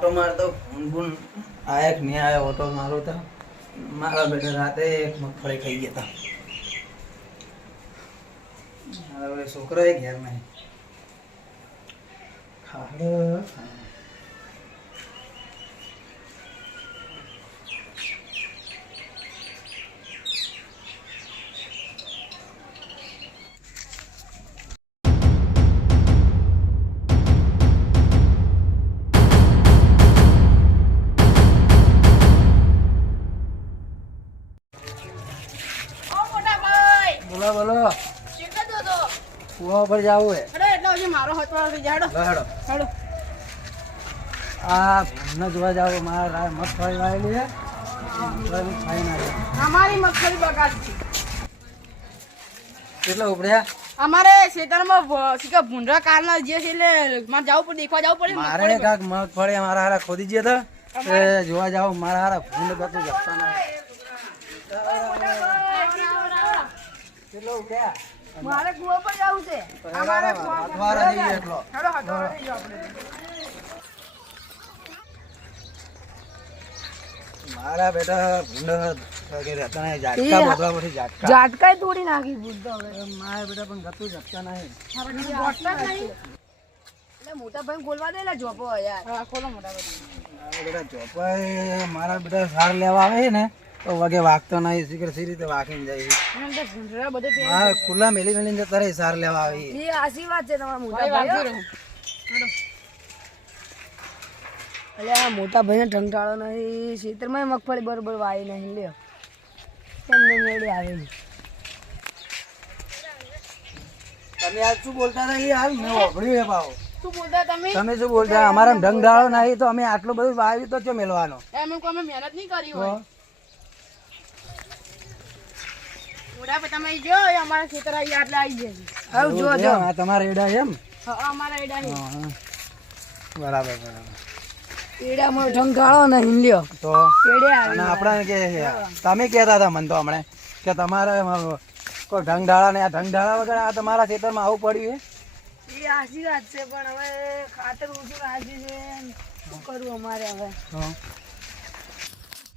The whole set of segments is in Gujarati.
ઓટો મારતો ફોન બૂન આયા કે નહીં આયા ઓટો મારો તો. મારા બેટા રાતે એક મગફળી ખાઈ ગયા હતા હવે છોકરો એ ઘેર નહીં. ખાડો પર જાવું હે અરે એટલો હજી મારો હેડો. હેડો હેડો આ ભૂલને જોવા જાવ મારા મગફળી વાયેલી છે મગફળી ખાઈ નાખે અમારી મગફળી બગાડ છે કેટલા ઉપડ્યા અમારે ખેતરમાં ભૂંડરા કારના જે છે એટલે મારે જવું પડે દેખવા જવું પડે મારે કાંક મગફળી મારા હારા ખોદી ગયા હતા એ જોવા જાવ મારા હારા ભૂંડ જપતા ના કેટલો ઉપડ્યા મારે કુવા પર જવું છે. અમારે કૂવા પર એટલો હેડો થઈ જાઓ આપણે. મારા બેટા ઝાટકાય તોડી નાખી હવે. મારા બેટા પણ ગતું જપતા નહીં. એટલે મોટા ભાઈ ખોલવા દે જોપો યાર હા ખોલો મોટા ભાઈ. મારા બેટા જોપો મારા બેટા સાર લેવા આવે ને વગે વાગતો નહીં શીખર સી રીતે વાગીને જાય હા ખુલ્લા મેલી મેલીને જતા રહે સાર લેવા આવી. એ આશીર્વાદ છે તમારા મોટા ભાઈ આ મોટા ભાઈને ઢંકાળો નહીં ખેતરમાં મગફળી બરોબર વાવી નહીં લ્યો. તમને મેળી આવે છે. તમે આજ શું બોલતા નહીં હાલ મેં વાપર્યું એ ભાવ શું બોલતા તમે? તમે શું બોલતા? અમારા ઢંગ ડાળો નહીં તો અમે આટલું બધું વાવ્યું તો ચો મેળવાનો એમ એમ અમે મહેનત નહીં કરી હોય. ભાઈ તમે જો અમારા ખેતર આવી આટલે આવી જાય હવે જો જો આ તમારા એડા એમ? હા, અમારા એડા હે હા. બરાબર એડા મો ઢંગાળો ને લ્યો તો? એડે અને આપણા કે તમે કહેતા હતા મને તો હમણાં કે તમારે કોઈ ઢંગ ને આ ઢંગઢાળા વગર આ તમારા ખેતરમાં આવું પડ્યું એ આશીર્વાદ છે પણ હવે ખાતર ઓછું રાખ્યું છે શું કરવું અમારે હવે?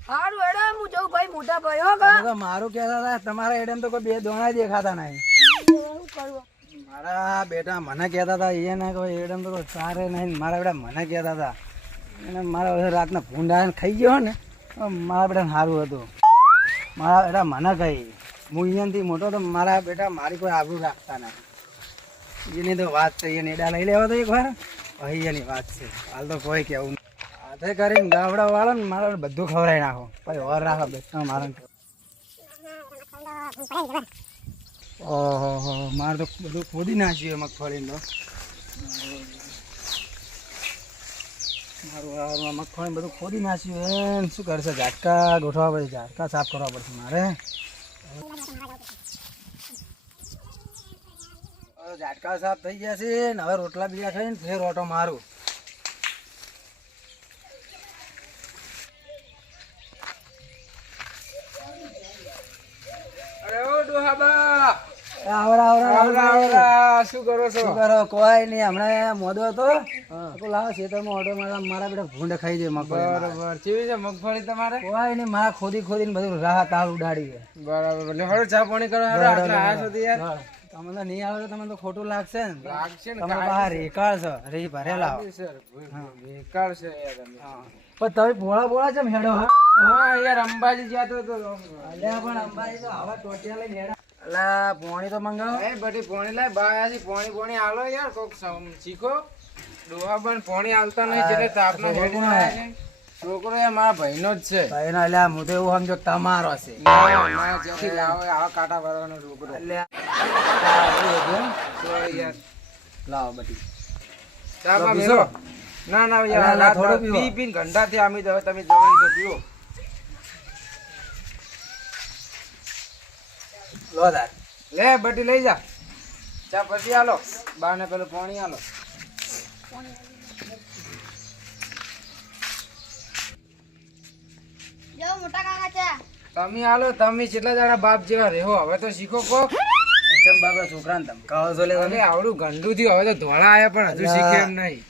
સારું એડમ હું જઉં ભાઈ મોટા ભાઈ હો કા મારું કહેતા હતા તમારા એડમ તો કોઈ બે દોણા દેખાતા નહીં. મારા બેટા મને કહેતા હતા એ ના કોઈ એડમ તો સારે નહીં. મારા બેટા મને કહેતા હતા. અને મારા બધા રાતના ભૂંડા ખાઈ ગયો ને મારા બેટા સારું હતું. મારા બેટા મને કહી હું અહીંયાથી મોટો તો મારા બેટા મારી કોઈ આબરૂ રાખતા નહીં. એની તો વાત છે એને એડા લઈ લેવા તો એક વાર. અહીંયાની વાત છે. હાલ તો કોઈ કેવું નહીં. હાથે કરીને ગાવડા વાળો ને મારે બધું ખવડાવી નાખો. પછી ઓર રાખો બેટા મારે ઓહો મારે તો બધું ખોદી નાખ્યું મગફળી તો મારું આ મગફળી બધું ખોદી નાખ્યું શું કરશે? ઝાટકા ગોઠવા પડશે, ઝાટકા સાફ કરવા પડશે મારે. ઝાટકા સાફ થઈ ગયા છે ને હવે રોટલા બીજા ખાઈને ફેર ઓટો મારું. કરો છો? શું કરો? કોઈ નહીં હમણાં મોદો હતો. તો લાવો ખેતરમાં ઓર્ડર મારા મારા બેટા ભૂંડ ખાઈ દે મગફળી બરાબર. કેવી છે મગફળી તમારે? કોઈ નહીં મારા ખોદી ખોદીને બધું રાહ તાલ ઉડાડી દે બરાબર. એટલે હળો ચા પાણી કરો હળો આટલા આ સુધી યાર તમને નહીં આવે તો તમને તો ખોટું લાગશે ને. લાગશે ને તમે બહાર રેકાળ છો રે ભરેલા. રેકાળ છે યાર તમે. પણ તમે ભોળા ભોળા છે હેડો હા? યાર અંબાજી જતો તો તો અલ્યા પણ અંબાજી તો આવા ટોટિયા લઈને હેડા. અલા પોણી તો મંગાવો. એ બધી પોણી લાય બાયાજી પોણી પોણી આલો યાર કોક શીખો. ડોહા પણ પોણી આલતા નહીં જેને તાપનો છોકરો? છોકરો એ મારા ભાઈનો જ છે. ભાઈનો અલ્યા હું તો એવું સમજો તમારો છે. ના, લાવો આવા કાંટા ભરવાનો છોકરો. યાર. લાવો બધી. ચામાં ના ના યાર થોડું રાત પીવો. પી ઘંટાથી આમી તમે જવાનું છો પીવો. લો તાર લે બટી લઈ જા. ચા પછી આલો. બાને પેલું પાણી આલો. તમે આલો તમે કેટલા જણા બાપ જેવા રહેવો હવે તો શીખો કો ચમ બાપા છોકરાને કહો છો લે અરે આવડું ગંદુ થયું હવે તો ધોળા આયા પણ હજુ શીખે એમ નહીં.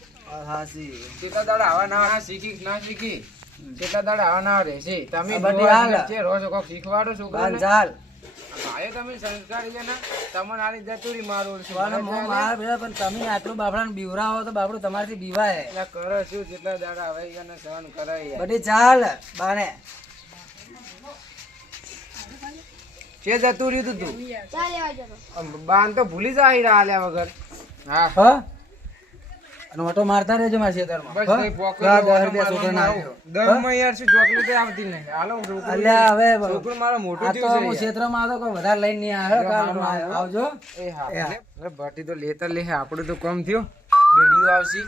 કેટલા દાડા આવા ના શીખી ના શીખી કેટલા દાડા આવા ના રહેશે. તમે બધી હાલ. રોજ કોક શીખવાડો છોકરાને. ચાલ. ભાઈ તમે સંસ્કારી છે ને તમને આની જતુરી મારું છે. અને હું મારા ભેળા પણ તમે આટલું બાપડાને બીવરાવો તો બાપડું તમારાથી બીવાય. એટલે કરો શું જેટલા દાડા હવે એને સહન કરાય. બધી ચાલ બાને. જે જતું રહ્યું તું. બાન તો ભૂલી જાય રહ્યા હાલ્યા વગર. હા. હ? અને ઓટો મારતા રહેજો મારા ખેતરમાં બસ રૂપિયા. યાર શું ચોકલેટ આવતી નહીં. હાલો અલ્યા હવે છોકરું મારો મોટું હું આવતો કોઈ વધારે લઈને નહીં આવ્યો કાલ. આવજો. એ હા એ. અરે ભટ્ટી તો લેતા લે આપણું તો કમ થયું. બેડીઓ આવશે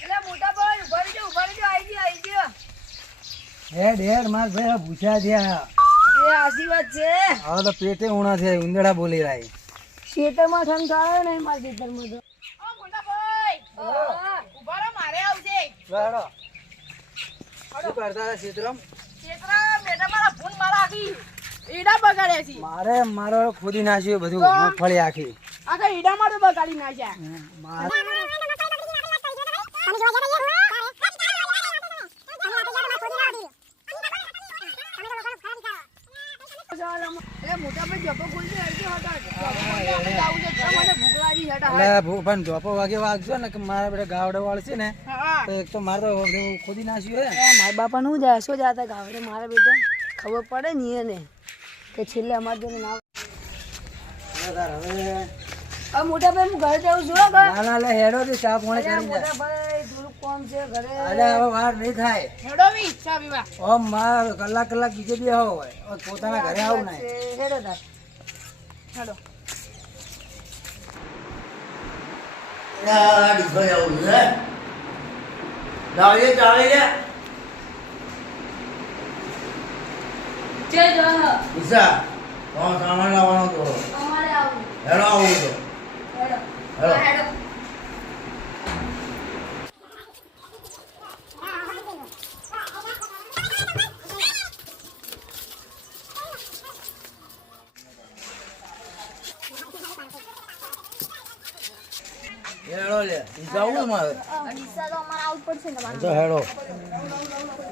એટલે મોટા ભાઈ ઊભા રહેજો ઊભા રહેજો આવી ગયો આવી ગયો હેડ હેડ માર ભાઈ આ થયા એ આશીર્વાદ છે. હવે તો પેટે ઉણા છે ઉંદડા બોલી ખેતરમાં ને મારા ખેતરમાં તો. બરાબર શું કરતા હતા ક્ષેત્રમાં ઈડા બગાડ્યા છે. મારે મારો ખોદી નાખ્યું બધું મગફળી આખી. આખા ઈડામાં તો બગાડી નાખ્યા. મારે એટલે મોટા ભાઈ જપો ખોલજો આવી ગયો હતા આવું છે તમારે ભૂખ લાગી છે હેઠા. એટલે ભૂ- પણ ધોપો વાગે ને કે મારા બધા ગાવડે વાળ ને તો એક તો મારે તો ખોદી નાખ્યું હે. મારા બાપા નું જાય શું જાતા ગાવડે? મારા બેટા ખબર પડે ને એને કે છેલ્લે અમારે જોડે ના હવે મોટા ભાઈ હું ઘરે જાઉં છું. ના ના હેડો ચા પોણે કામ છે ઘરે. અલે હવે વાર નહીં થાય. હેડો બી ચા પીવા. ઓમ માર કલાક કલાક બીજે બી આવો હોય પોતાના ઘરે આવું નહીં. હેડો તાર. હેડો. જે જો અમારે હેડો હેડો. હેડો લે જાવું મારે. પૈસા તો અમારે આવું પડશે ને તમારે તો હેડો.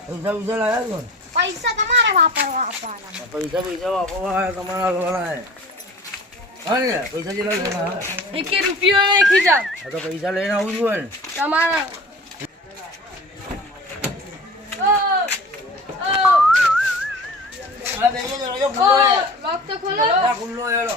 પૈસા પૈસા લાયા પૈસા તમારે વાપરવા આપવાના. પૈસા પૈસા વાપરવા તમારા લોના હે ને પૈસા જેટલા લેના એક રૂપિયો નાખી જાવ હા તો પૈસા લઈને આવું ને. તમારા. લોક તો ખોલો. ખુલ્લો હેડો.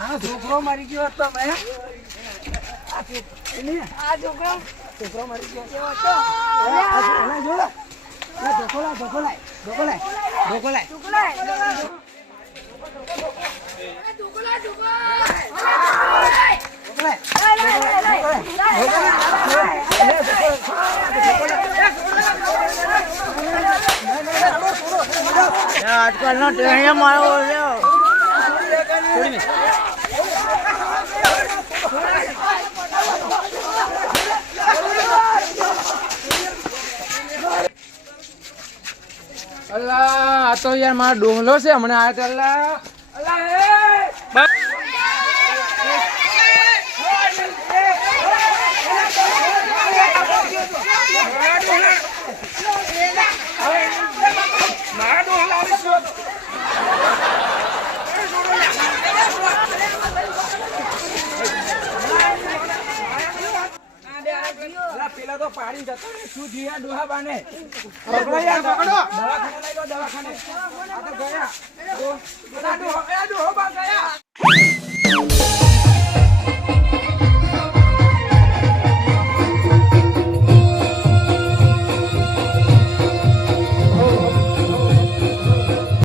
આ છોકરો મારી ગયો હતો મેં આ છોકરો? છોકરો મારી ગયો અલા, આ જો- અલા, જો. અલા, આજકાલનો ટેણીઓ મારો અલ્લા આ તો યાર મારો ડોહલો છે હમણાં આ અલ્લા. અલ્લા તો પાડી જતો ને શું જીયા ડોહા બાને? પકડો પકડો દવાખાને લઈ ગયો દવાખાને. આ તો ગયા. ડોહા ડોહા બા ગયા.